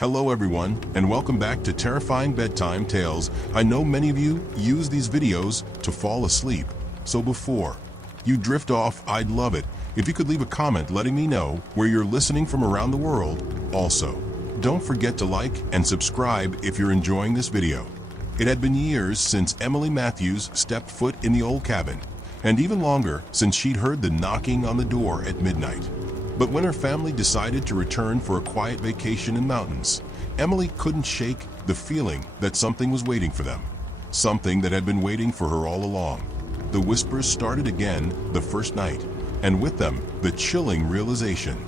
Hello everyone, and welcome back to Terrifying Bedtime Tales. I know many of you use these videos to fall asleep, so before you drift off, I'd love it if you could leave a comment letting me know where you're listening from around the world. Also, don't forget to like and subscribe if you're enjoying this video. It had been years since Emily Matthews stepped foot in the old cabin, and even longer since she'd heard the knocking on the door at midnight. But when her family decided to return for a quiet vacation in mountains, Emily couldn't shake the feeling that something was waiting for them. Something that had been waiting for her all along. The whispers started again the first night, and with them, the chilling realization.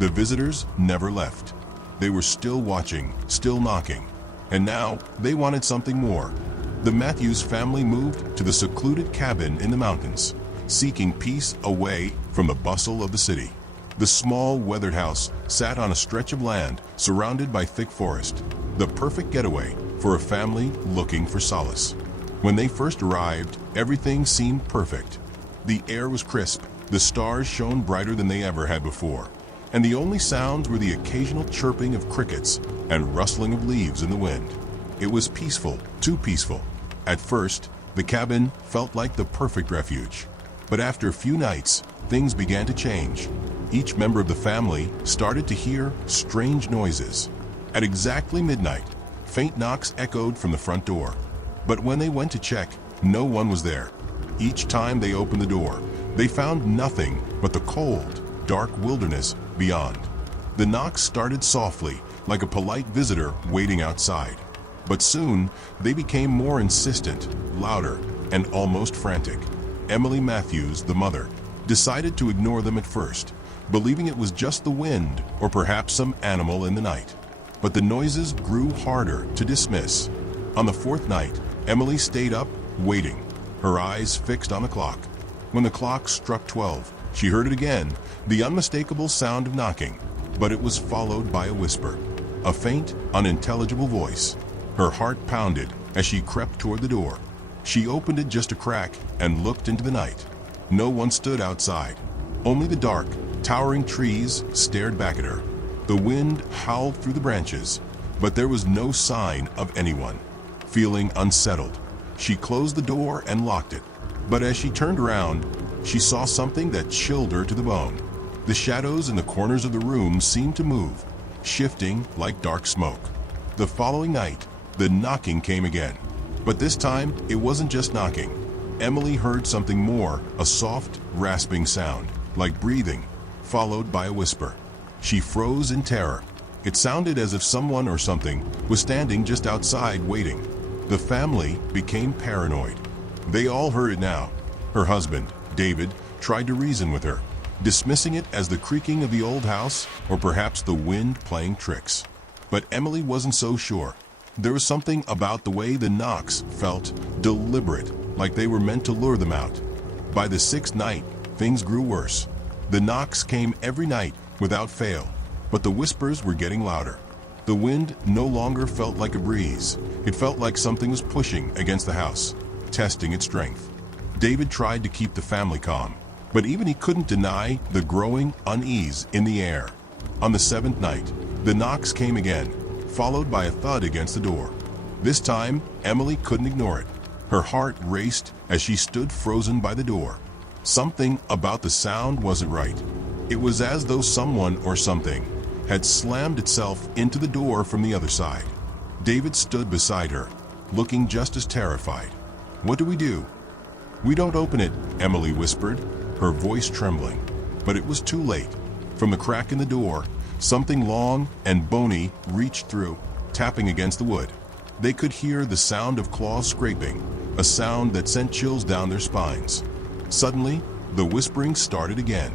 The visitors never left. They were still watching, still knocking, and now they wanted something more. The Matthews family moved to the secluded cabin in the mountains, seeking peace away from the bustle of the city. The small, weathered house sat on a stretch of land surrounded by thick forest, the perfect getaway for a family looking for solace. When they first arrived, everything seemed perfect. The air was crisp, the stars shone brighter than they ever had before, and the only sounds were the occasional chirping of crickets and rustling of leaves in the wind. It was peaceful, too peaceful. At first, the cabin felt like the perfect refuge. But after a few nights, things began to change. Each member of the family started to hear strange noises. At exactly midnight, faint knocks echoed from the front door. But when they went to check, no one was there. Each time they opened the door, they found nothing but the cold, dark wilderness beyond. The knocks started softly, like a polite visitor waiting outside. But soon, they became more insistent, louder, and almost frantic. Emily Matthews, the mother, decided to ignore them at first, believing it was just the wind or perhaps some animal in the night. But the noises grew harder to dismiss. On the fourth night, Emily stayed up, waiting, her eyes fixed on the clock. When the clock struck 12, she heard it again, the unmistakable sound of knocking, but it was followed by a whisper, a faint, unintelligible voice. Her heart pounded as she crept toward the door. She opened it just a crack and looked into the night. No one stood outside. Only the dark, towering trees stared back at her. The wind howled through the branches, but there was no sign of anyone. Feeling unsettled, she closed the door and locked it. But as she turned around, she saw something that chilled her to the bone. The shadows in the corners of the room seemed to move, shifting like dark smoke. The following night, the knocking came again. But this time, it wasn't just knocking. Emily heard something more, a soft, rasping sound, like breathing, followed by a whisper. She froze in terror. It sounded as if someone or something was standing just outside waiting. The family became paranoid. They all heard it now. Her husband, David, tried to reason with her, dismissing it as the creaking of the old house or perhaps the wind playing tricks. But Emily wasn't so sure. There was something about the way the knocks felt deliberate, like they were meant to lure them out. By the sixth night, things grew worse. The knocks came every night without fail, but the whispers were getting louder. The wind no longer felt like a breeze. It felt like something was pushing against the house, testing its strength. David tried to keep the family calm, but even he couldn't deny the growing unease in the air. On the seventh night, the knocks came again, followed by a thud against the door. This time, Emily couldn't ignore it. Her heart raced as she stood frozen by the door. Something about the sound wasn't right. It was as though someone or something had slammed itself into the door from the other side. David stood beside her, looking just as terrified. "What do we do?" "We don't open it," Emily whispered, her voice trembling. But it was too late. From the crack in the door, something long and bony reached through, tapping against the wood. They could hear the sound of claws scraping, a sound that sent chills down their spines. Suddenly, the whispering started again.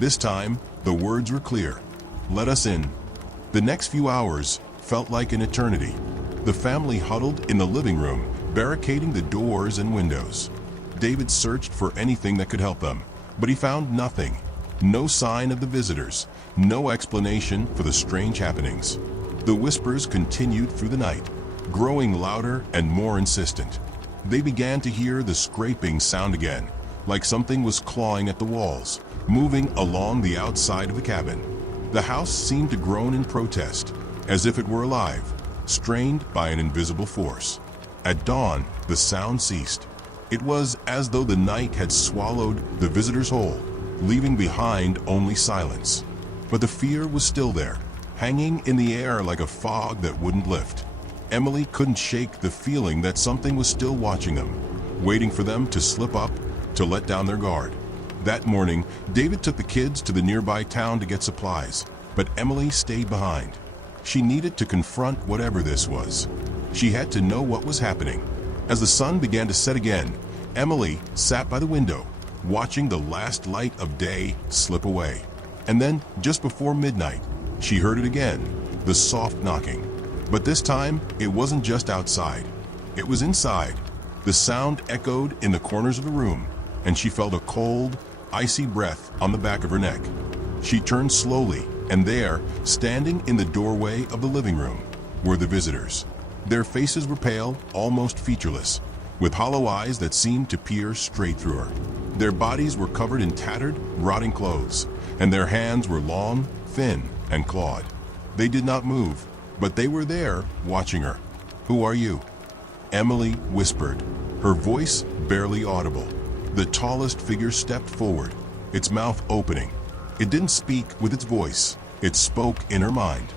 This time, the words were clear. "Let us in." The next few hours felt like an eternity. The family huddled in the living room, barricading the doors and windows. David searched for anything that could help them, but he found nothing. No sign of the visitors, no explanation for the strange happenings. The whispers continued through the night, growing louder and more insistent. They began to hear the scraping sound again, like something was clawing at the walls, moving along the outside of the cabin. The house seemed to groan in protest, as if it were alive, strained by an invisible force. At dawn, the sound ceased. It was as though the night had swallowed the visitors whole, leaving behind only silence. But the fear was still there, hanging in the air like a fog that wouldn't lift. Emily couldn't shake the feeling that something was still watching them, waiting for them to slip up, to let down their guard. That morning, David took the kids to the nearby town to get supplies, but Emily stayed behind. She needed to confront whatever this was. She had to know what was happening. As the sun began to set again, Emily sat by the window, watching the last light of day slip away. And then, just before midnight, she heard it again, the soft knocking. But this time, it wasn't just outside. It was inside. The sound echoed in the corners of the room, and she felt a cold, icy breath on the back of her neck. She turned slowly, and there, standing in the doorway of the living room, were the visitors. Their faces were pale, almost featureless, with hollow eyes that seemed to peer straight through her. Their bodies were covered in tattered, rotting clothes, and their hands were long, thin, and clawed. They did not move, but they were there, watching her. "Who are you?" Emily whispered, her voice barely audible. The tallest figure stepped forward, its mouth opening. It didn't speak with its voice, it spoke in her mind.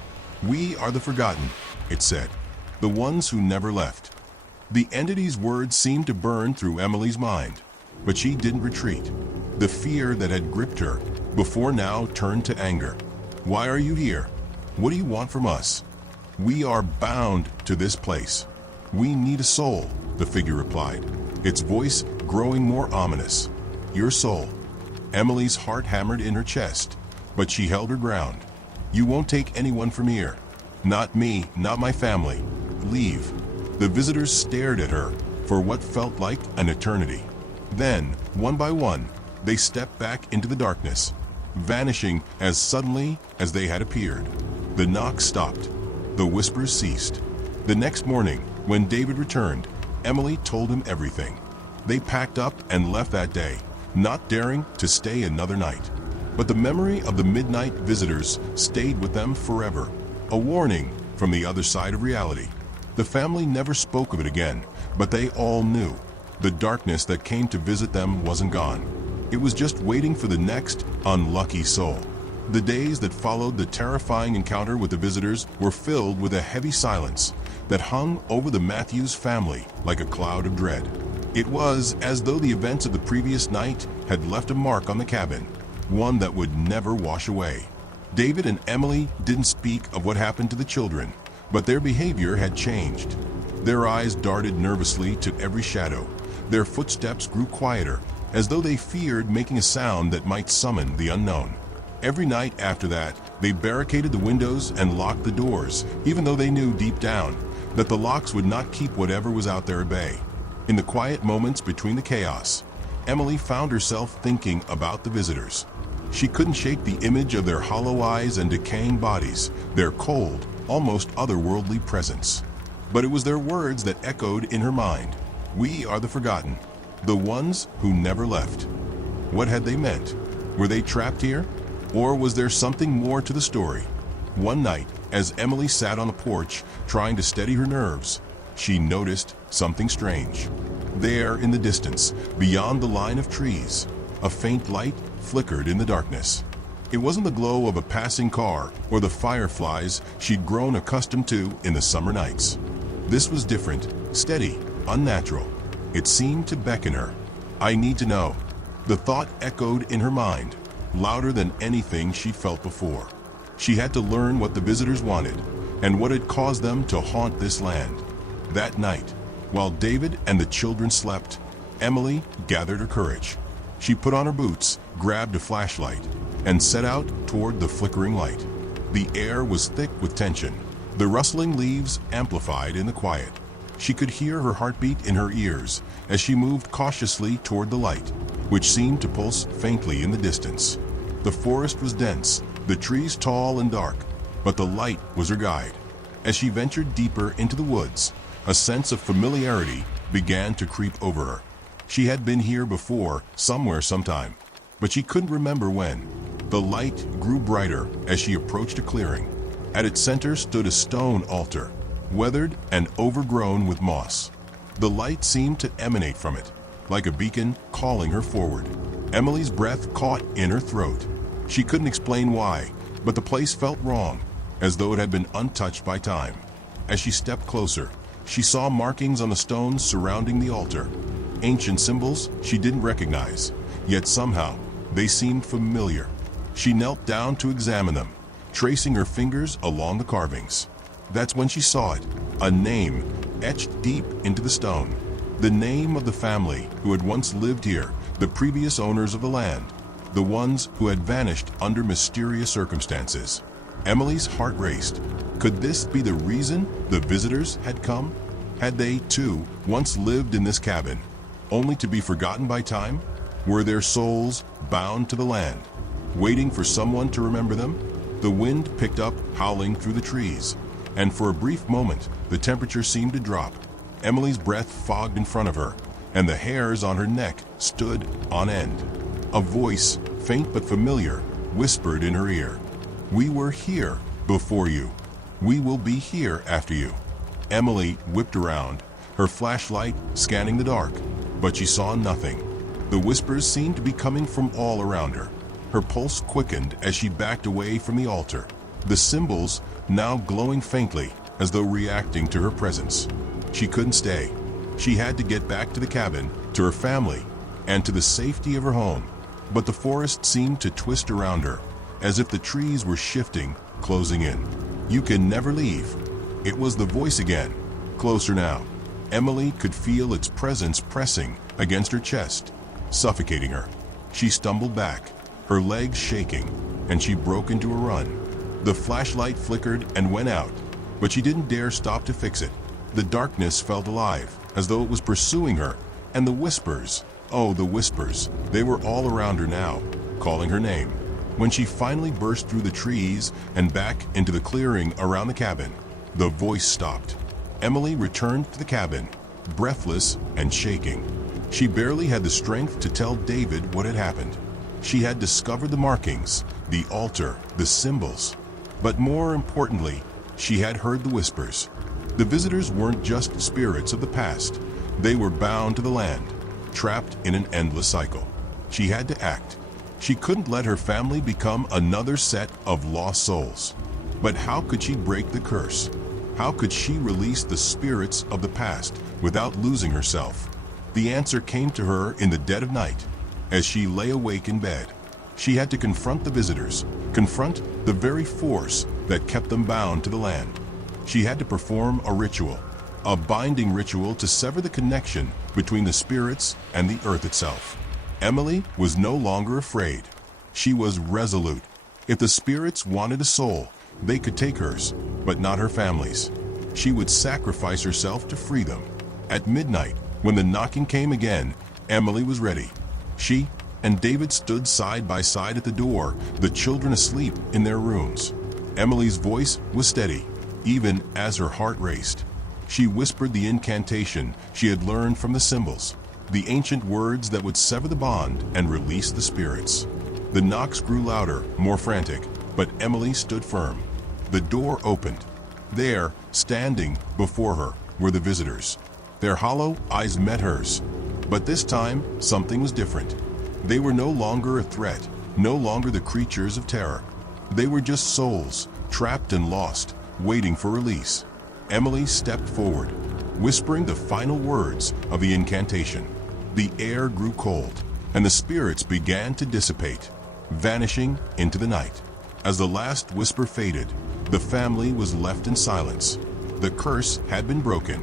"We are the forgotten," it said, "the ones who never left." The entity's words seemed to burn through Emily's mind, but she didn't retreat. The fear that had gripped her before now turned to anger. "Why are you here? What do you want from us?" "We are bound to this place. We need a soul," the figure replied, its voice growing more ominous. "Your soul." Emily's heart hammered in her chest, but she held her ground. "You won't take anyone from here. Not me, not my family. Leave." The visitors stared at her for what felt like an eternity. Then, one by one, they stepped back into the darkness, vanishing as suddenly as they had appeared. The knock stopped. The whispers ceased. The next morning, when David returned, Emily told him everything. They packed up and left that day, not daring to stay another night. But the memory of the midnight visitors stayed with them forever, a warning from the other side of reality. The family never spoke of it again, but they all knew. The darkness that came to visit them wasn't gone. It was just waiting for the next unlucky soul. The days that followed the terrifying encounter with the visitors were filled with a heavy silence that hung over the Matthews family like a cloud of dread. It was as though the events of the previous night had left a mark on the cabin, one that would never wash away. David and Emily didn't speak of what happened to the children, but their behavior had changed. Their eyes darted nervously to every shadow. Their footsteps grew quieter, as though they feared making a sound that might summon the unknown. Every night after that, they barricaded the windows and locked the doors, even though they knew deep down that the locks would not keep whatever was out there at bay. In the quiet moments between the chaos, Emily found herself thinking about the visitors. She couldn't shake the image of their hollow eyes and decaying bodies, their cold, almost otherworldly presence. But it was their words that echoed in her mind. "We are the forgotten, the ones who never left." What had they meant? Were they trapped here? Or was there something more to the story? One night, as Emily sat on the porch trying to steady her nerves, she noticed something strange. There in the distance, beyond the line of trees, a faint light flickered in the darkness. It wasn't the glow of a passing car or the fireflies she'd grown accustomed to in the summer nights. This was different, steady, unnatural. It seemed to beckon her. "I need to know." The thought echoed in her mind, louder than anything she'd felt before. She had to learn what the visitors wanted and what had caused them to haunt this land. That night, while David and the children slept, Emily gathered her courage. She put on her boots, grabbed a flashlight, and set out toward the flickering light. The air was thick with tension, the rustling leaves amplified in the quiet. She could hear her heartbeat in her ears as she moved cautiously toward the light, which seemed to pulse faintly in the distance. The forest was dense, the trees tall and dark, but the light was her guide. As she ventured deeper into the woods, a sense of familiarity began to creep over her. She had been here before, somewhere, sometime, but she couldn't remember when. The light grew brighter as she approached a clearing. At its center stood a stone altar, weathered and overgrown with moss. The light seemed to emanate from it, like a beacon calling her forward. Emily's breath caught in her throat. She couldn't explain why, but the place felt wrong, as though it had been untouched by time. As she stepped closer, she saw markings on the stones surrounding the altar. Ancient symbols she didn't recognize, yet somehow they seemed familiar. She knelt down to examine them, tracing her fingers along the carvings. That's when she saw it, a name etched deep into the stone. The name of the family who had once lived here, the previous owners of the land, the ones who had vanished under mysterious circumstances. Emily's heart raced. Could this be the reason the visitors had come? Had they, too, once lived in this cabin, only to be forgotten by time? Were their souls bound to the land, waiting for someone to remember them? The wind picked up, howling through the trees, and for a brief moment, the temperature seemed to drop. Emily's breath fogged in front of her, and the hairs on her neck stood on end. A voice, faint but familiar, whispered in her ear, "We were here before you. We will be here after you." Emily whipped around, her flashlight scanning the dark, but she saw nothing. The whispers seemed to be coming from all around her. Her pulse quickened as she backed away from the altar, the symbols now glowing faintly as though reacting to her presence. She couldn't stay. She had to get back to the cabin, to her family, and to the safety of her home. But the forest seemed to twist around her, as if the trees were shifting, closing in. "You can never leave." It was the voice again, closer now. Emily could feel its presence pressing against her chest, suffocating her. She stumbled back, her legs shaking, and she broke into a run. The flashlight flickered and went out, but she didn't dare stop to fix it. The darkness felt alive, as though it was pursuing her, and the whispers, oh, the whispers, they were all around her now, calling her name. When she finally burst through the trees and back into the clearing around the cabin, the voice stopped. Emily returned to the cabin, breathless and shaking. She barely had the strength to tell David what had happened. She had discovered the markings, the altar, the symbols. But more importantly, she had heard the whispers. The visitors weren't just spirits of the past. They were bound to the land, trapped in an endless cycle. She had to act. She couldn't let her family become another set of lost souls. But how could she break the curse? How could she release the spirits of the past without losing herself? The answer came to her in the dead of night, as she lay awake in bed. She had to confront the visitors, confront the very force that kept them bound to the land. She had to perform a ritual, a binding ritual to sever the connection between the spirits and the earth itself. Emily was no longer afraid. She was resolute. If the spirits wanted a soul, they could take hers, but not her family's. She would sacrifice herself to free them. At midnight, when the knocking came again, Emily was ready. She and David stood side by side at the door, the children asleep in their rooms. Emily's voice was steady, even as her heart raced. She whispered the incantation she had learned from the symbols, the ancient words that would sever the bond and release the spirits. The knocks grew louder, more frantic, but Emily stood firm. The door opened. There, standing before her, were the visitors. Their hollow eyes met hers. But this time, something was different. They were no longer a threat, no longer the creatures of terror. They were just souls, trapped and lost, waiting for release. Emily stepped forward, whispering the final words of the incantation. The air grew cold, and the spirits began to dissipate, vanishing into the night. As the last whisper faded, the family was left in silence. The curse had been broken.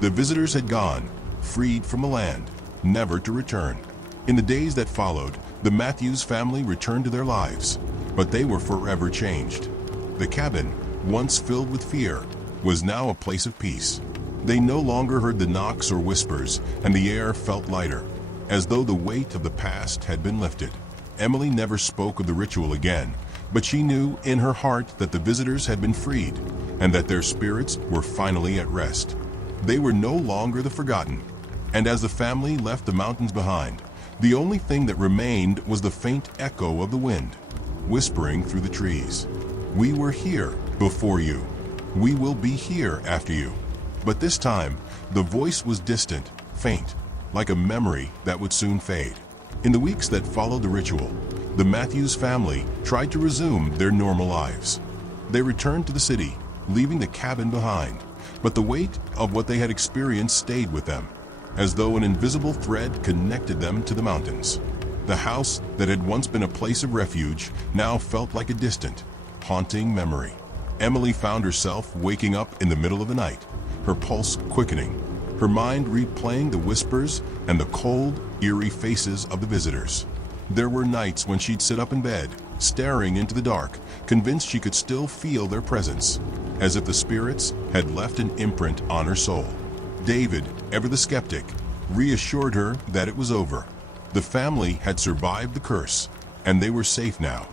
The visitors had gone, freed from the land, never to return. In the days that followed, the Matthews family returned to their lives, but they were forever changed. The cabin, once filled with fear, was now a place of peace. They no longer heard the knocks or whispers, and the air felt lighter, as though the weight of the past had been lifted. Emily never spoke of the ritual again, but she knew in her heart that the visitors had been freed, and that their spirits were finally at rest. They were no longer the forgotten, and as the family left the mountains behind, the only thing that remained was the faint echo of the wind, whispering through the trees. "We were here before you. We will be here after you." But this time, the voice was distant, faint, like a memory that would soon fade. In the weeks that followed the ritual, the Matthews family tried to resume their normal lives. They returned to the city, leaving the cabin behind, but the weight of what they had experienced stayed with them, as though an invisible thread connected them to the mountains. The house that had once been a place of refuge now felt like a distant, haunting memory. Emily found herself waking up in the middle of the night, her pulse quickening, her mind replaying the whispers and the cold, eerie faces of the visitors. There were nights when she'd sit up in bed, staring into the dark, convinced she could still feel their presence, as if the spirits had left an imprint on her soul. David, ever the skeptic, reassured her that it was over. The family had survived the curse, and they were safe now.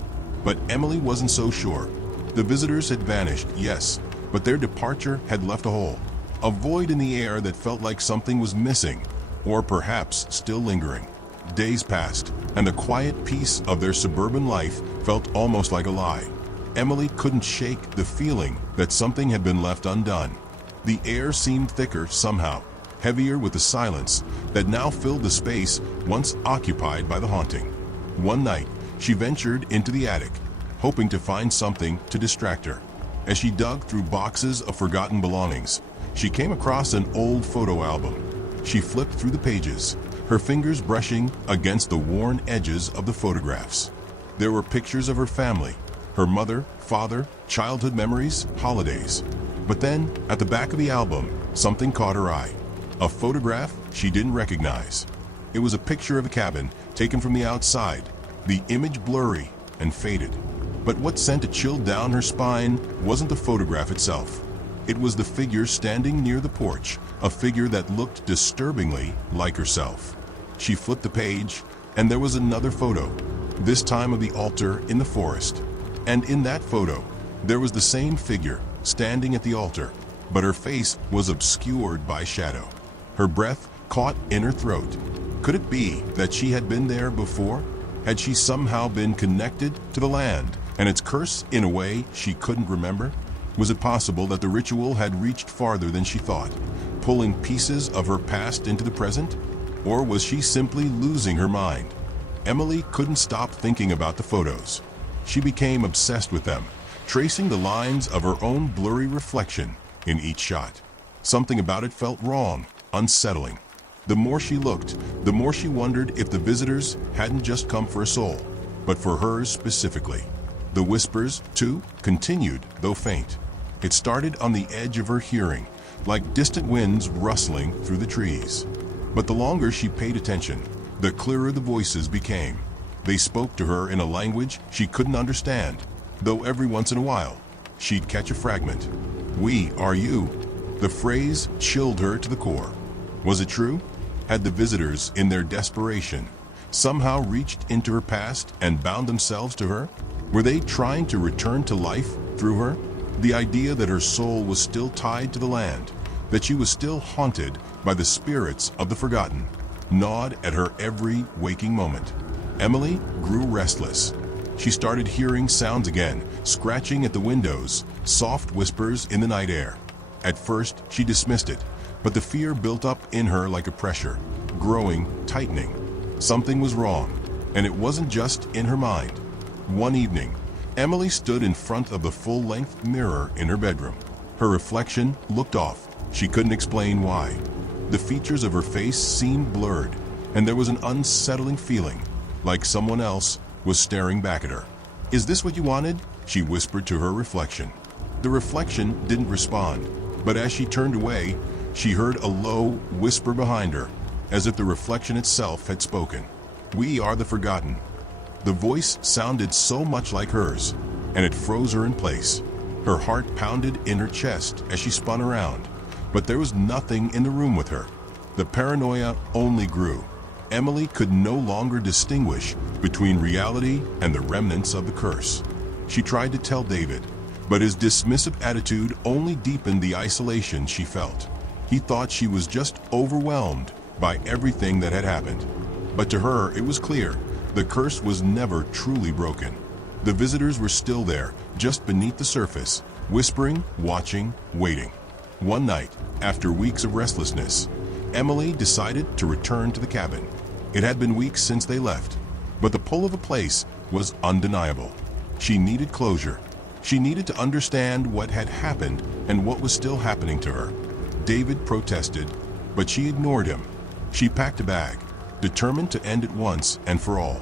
But Emily wasn't so sure. The visitors had vanished, yes, but their departure had left a hole, a void in the air that felt like something was missing, or perhaps still lingering. Days passed, and the quiet peace of their suburban life felt almost like a lie. Emily couldn't shake the feeling that something had been left undone. The air seemed thicker somehow, heavier with the silence that now filled the space once occupied by the haunting. One night, she ventured into the attic, hoping to find something to distract her. As she dug through boxes of forgotten belongings, she came across an old photo album. She flipped through the pages, her fingers brushing against the worn edges of the photographs. There were pictures of her family, her mother, father, childhood memories, holidays. But then, at the back of the album, something caught her eye. A photograph she didn't recognize. It was a picture of a cabin taken from the outside, the image blurry and faded. But what sent a chill down her spine wasn't the photograph itself. It was the figure standing near the porch, a figure that looked disturbingly like herself. She flipped the page, and there was another photo, this time of the altar in the forest. And in that photo, there was the same figure standing at the altar, but her face was obscured by shadow. Her breath caught in her throat. Could it be that she had been there before? Had she somehow been connected to the land and its curse in a way she couldn't remember? Was it possible that the ritual had reached farther than she thought, pulling pieces of her past into the present? Or was she simply losing her mind? Emily couldn't stop thinking about the photos. She became obsessed with them, tracing the lines of her own blurry reflection in each shot. Something about it felt wrong, unsettling. The more she looked, the more she wondered if the visitors hadn't just come for a soul, but for hers specifically. The whispers, too, continued, though faint. It started on the edge of her hearing, like distant winds rustling through the trees. But the longer she paid attention, the clearer the voices became. They spoke to her in a language she couldn't understand, though every once in a while, she'd catch a fragment. "We are you." The phrase chilled her to the core. Was it true? Had the visitors, in their desperation, somehow reached into her past and bound themselves to her? Were they trying to return to life through her? The idea that her soul was still tied to the land, that she was still haunted by the spirits of the forgotten, gnawed at her every waking moment. Emily grew restless. She started hearing sounds again, scratching at the windows, soft whispers in the night air. At first, she dismissed it, but the fear built up in her like a pressure, growing, tightening. Something was wrong, and it wasn't just in her mind. One evening, Emily stood in front of the full-length mirror in her bedroom. Her reflection looked off. She couldn't explain why. The features of her face seemed blurred, and there was an unsettling feeling, like someone else was staring back at her. "Is this what you wanted?" she whispered to her reflection. The reflection didn't respond, but as she turned away, she heard a low whisper behind her, as if the reflection itself had spoken. "We are the forgotten." The voice sounded so much like hers, and it froze her in place. Her heart pounded in her chest as she spun around, but there was nothing in the room with her. The paranoia only grew. Emily could no longer distinguish between reality and the remnants of the curse. She tried to tell David, but his dismissive attitude only deepened the isolation she felt. He thought she was just overwhelmed by everything that had happened. But to her, it was clear. The curse was never truly broken. The visitors were still there, just beneath the surface, whispering, watching, waiting. One night, after weeks of restlessness, Emily decided to return to the cabin. It had been weeks since they left, but the pull of the place was undeniable. She needed closure. She needed to understand what had happened and what was still happening to her. David protested, but she ignored him. She packed a bag, determined to end it once and for all.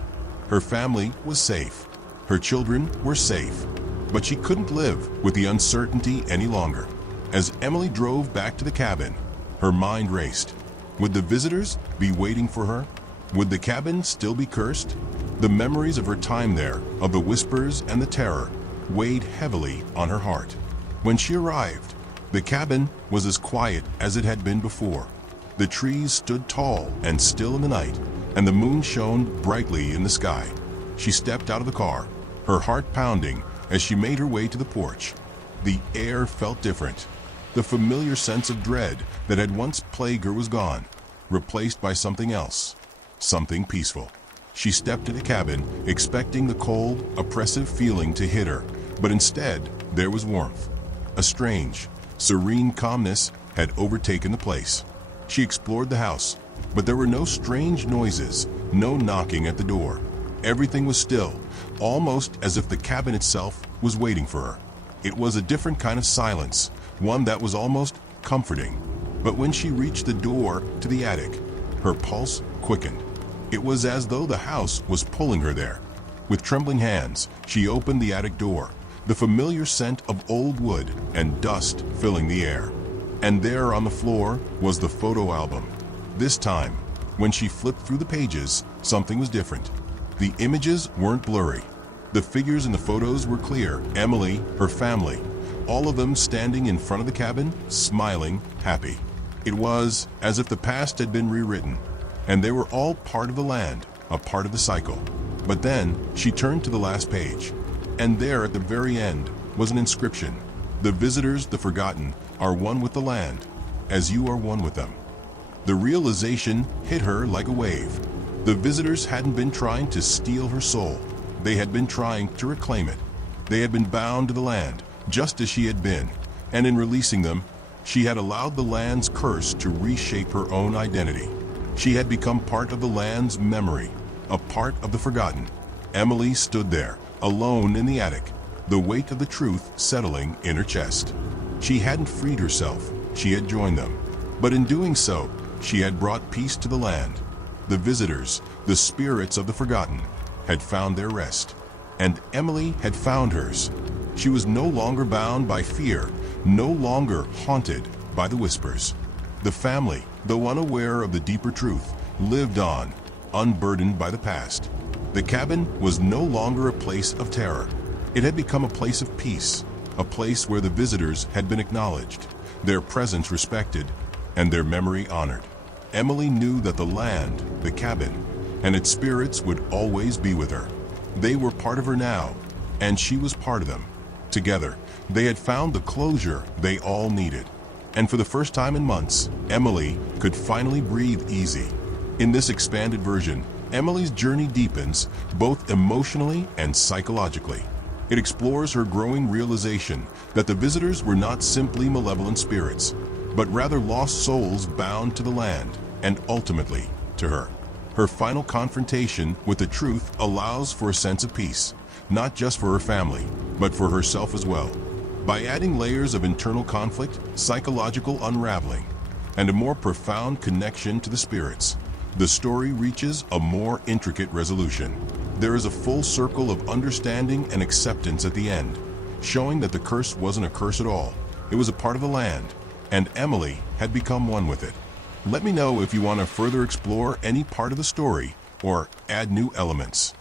Her family was safe. Her children were safe. But she couldn't live with the uncertainty any longer. As Emily drove back to the cabin, her mind raced. Would the visitors be waiting for her? Would the cabin still be cursed? The memories of her time there, of the whispers and the terror, weighed heavily on her heart. When she arrived, the cabin was as quiet as it had been before. The trees stood tall and still in the night, and the moon shone brightly in the sky. She stepped out of the car, her heart pounding as she made her way to the porch. The air felt different. The familiar sense of dread that had once plagued her was gone, replaced by something else, something peaceful. She stepped into the cabin, expecting the cold, oppressive feeling to hit her, but instead there was warmth. A strange, serene calmness had overtaken the place. She explored the house, but there were no strange noises, no knocking at the door. Everything was still, almost as if the cabin itself was waiting for her. It was a different kind of silence, one that was almost comforting. But when she reached the door to the attic, her pulse quickened. It was as though the house was pulling her there. With trembling hands, she opened the attic door, the familiar scent of old wood and dust filling the air. And there on the floor was the photo album. This time, when she flipped through the pages, something was different. The images weren't blurry. The figures in the photos were clear. Emily, her family, all of them standing in front of the cabin, smiling, happy. It was as if the past had been rewritten, and they were all part of the land, a part of the cycle. But then she turned to the last page, and there at the very end was an inscription. The visitors, the forgotten, are one with the land, as you are one with them. The realization hit her like a wave. The visitors hadn't been trying to steal her soul. They had been trying to reclaim it. They had been bound to the land, just as she had been, and in releasing them, she had allowed the land's curse to reshape her own identity. She had become part of the land's memory, a part of the forgotten. Emily stood there, alone in the attic, the weight of the truth settling in her chest. She hadn't freed herself, she had joined them. But in doing so, she had brought peace to the land. The visitors, the spirits of the forgotten, had found their rest. And Emily had found hers. She was no longer bound by fear, no longer haunted by the whispers. The family, though unaware of the deeper truth, lived on, unburdened by the past. The cabin was no longer a place of terror. It had become a place of peace, a place where the visitors had been acknowledged, their presence respected, and their memory honored. Emily knew that the land, the cabin, and its spirits would always be with her. They were part of her now, and she was part of them. Together, they had found the closure they all needed. And for the first time in months, Emily could finally breathe easy. In this expanded version, Emily's journey deepens, both emotionally and psychologically. It explores her growing realization that the visitors were not simply malevolent spirits, but rather lost souls bound to the land, and ultimately to her. Her final confrontation with the truth allows for a sense of peace, not just for her family, but for herself as well. By adding layers of internal conflict, psychological unraveling, and a more profound connection to the spirits, the story reaches a more intricate resolution. There is a full circle of understanding and acceptance at the end, showing that the curse wasn't a curse at all. It was a part of the land, and Emily had become one with it. Let me know if you want to further explore any part of the story or add new elements.